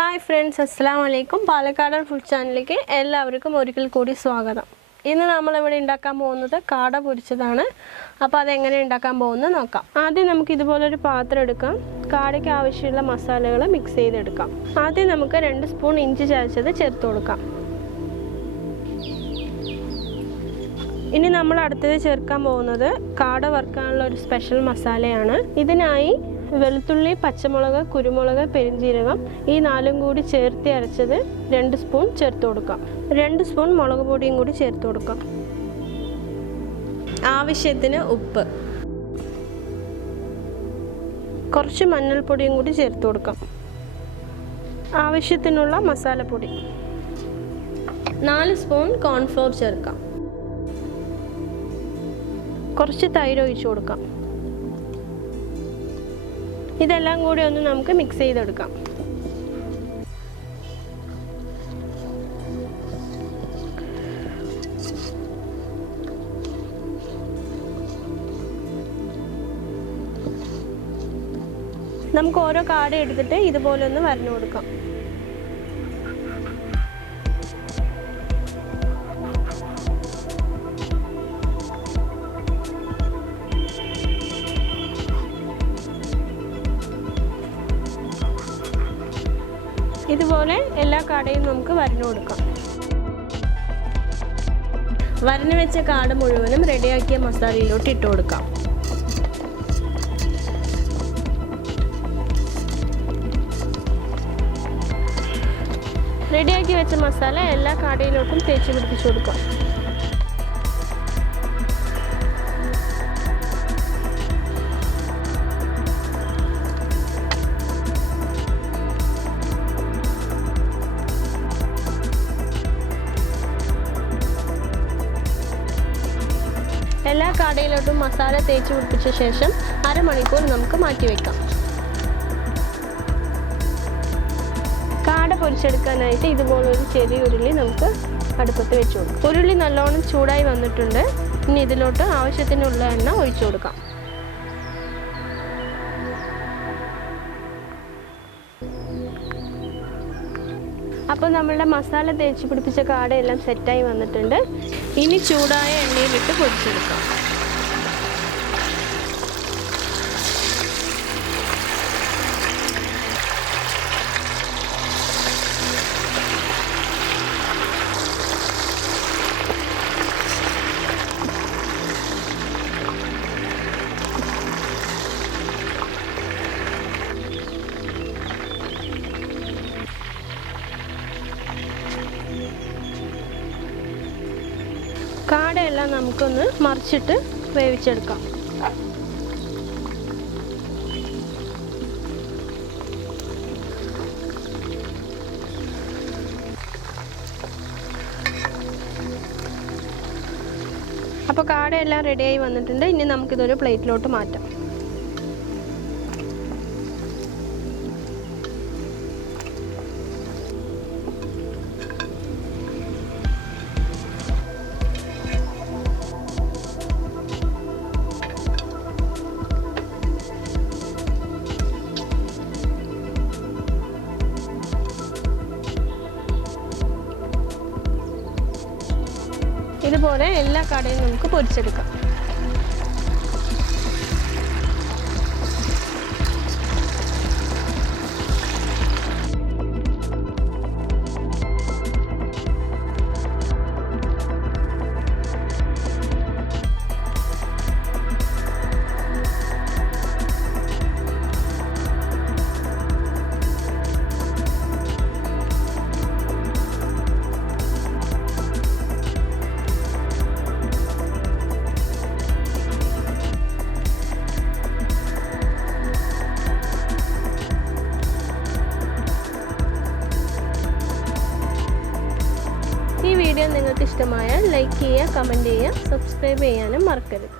Hi friends, assalamu alaikum. Palakkadan Food Channelike എല്ലാവർക്കും ഒരിക്കൽ കൂടി സ്വാഗതം. ഇന്ന് നമ്മൾ ഇവിടെ ഉണ്ടാക്കാൻ പോകുന്നത് കാട പൊരിച്ചതാണ്. അപ്പോൾ അത് എങ്ങനെ ഉണ്ടാക്കാൻ പോകുന്നത് നോക്കാം. ആദ്യം നമുക്ക് ഇതുപോലെ ഒരു പാത്രം എടുക്കാം. കാടയ്ക്ക് ആവശ്യമുള്ള മസാലകൾ മിക്സ് ചെയ്തെടുക്കാം. ആദ്യം നമുക്ക് 2 സ്പൂൺ ഇഞ്ചി ചതച്ചത് ചേർത്ത് കൊടുക്കാം. ഇനി നമ്മൾ അടുത്തത് ചേർക്കാൻ പോകുന്നത് കാട വറുക്കാനുള്ള ഒരു സ്പെഷ്യൽ മസാലയാണ്. ഇതിനായി വെളുത്തുള്ളി, പച്ചമുളക്, കുരുമുളക്, പെരിഞ്ജീരകം ഈ 4ഉം കൂടി ചേർത്ത് അരച്ചത് 2 സ്പൂൺ ചേർത്ത് കൊടുക്കാം. 2 സ്പൂൺ മുളക് പൊടിയും കൂടി ചേർത്ത് കൊടുക്കാം. ആവശ്യത്തിന് ഉപ്പ്, കുറച്ച് മഞ്ഞൾപ്പൊടിയും കൂടി ചേർത്ത് കൊടുക്കാം. ആവശ്യത്തിനുള്ള മസാലപ്പൊടി, 4 സ്പൂൺ കോൺഫ്ലോർ ചേർക്കാം. കുറച്ച് തൈര് ഒഴിച്ചു കൊടുക്കാം. ഇതെല്ലാം കൂടി ഒന്ന് നമുക്ക് മിക്സ് ചെയ്തെടുക്കാം. നമുക്ക് ഓരോ കാട എടുത്തിട്ട് ഇതുപോലെ ഒന്ന് വരഞ്ഞു കൊടുക്കാം. ഇതുപോലെ എല്ലാ കാടയും നമുക്ക് വരഞ്ഞു കൊടുക്കാം. വരഞ്ഞു വെച്ച കാട മുഴുവനും റെഡിയാക്കിയ മസാലയിലോട്ട് ഇട്ട് കൊടുക്കാം. റെഡിയാക്കി വെച്ച മസാല എല്ലാ കാടയിലോട്ടും തേച്ച് പിടിപ്പിച്ചു കൊടുക്കാം. എല്ലാ കാടയിലോട്ടും മസാല തേച്ച് പിടിപ്പിച്ച ശേഷം അരമണിക്കൂർ നമുക്ക് മാറ്റി വെക്കാം. കാട പൊരിച്ചെടുക്കാനായിട്ട് ഇതുപോലൊരു ചെറിയ ഉരുളി നമുക്ക് അടുപ്പത്ത് വെച്ച് കൊടുക്കാം. ഉരുളി നല്ലോണം ചൂടായി വന്നിട്ടുണ്ട്. ഇനി ഇതിലോട്ട് ആവശ്യത്തിനുള്ള എണ്ണ ഒഴിച്ചു കൊടുക്കാം. അപ്പോൾ നമ്മളുടെ മസാല തേച്ച് പിടിപ്പിച്ച കാടയെല്ലാം സെറ്റായി വന്നിട്ടുണ്ട്. ഇനി ചൂടായ എണ്ണയിലിട്ട് പൊരിച്ചെടുക്കാം. കാടയെല്ലാം നമുക്കൊന്ന് മറിച്ചിട്ട് വേവിച്ചെടുക്കാം. അപ്പോൾ കാടയെല്ലാം റെഡിയായി വന്നിട്ടുണ്ട്. ഇനി നമുക്കിതൊരു പ്ലേറ്റിലോട്ട് മാറ്റാം. ഇതുപോലെ എല്ലാ കാടയും നമുക്ക് പൊരിച്ചെടുക്കാം. ഈ വീഡിയോ നിങ്ങൾക്ക് ഇഷ്ടമായാൽ ലൈക്ക് ചെയ്യുക, കമൻറ്റ് ചെയ്യുക, സബ്സ്ക്രൈബ് ചെയ്യാനും മറക്കരുത്.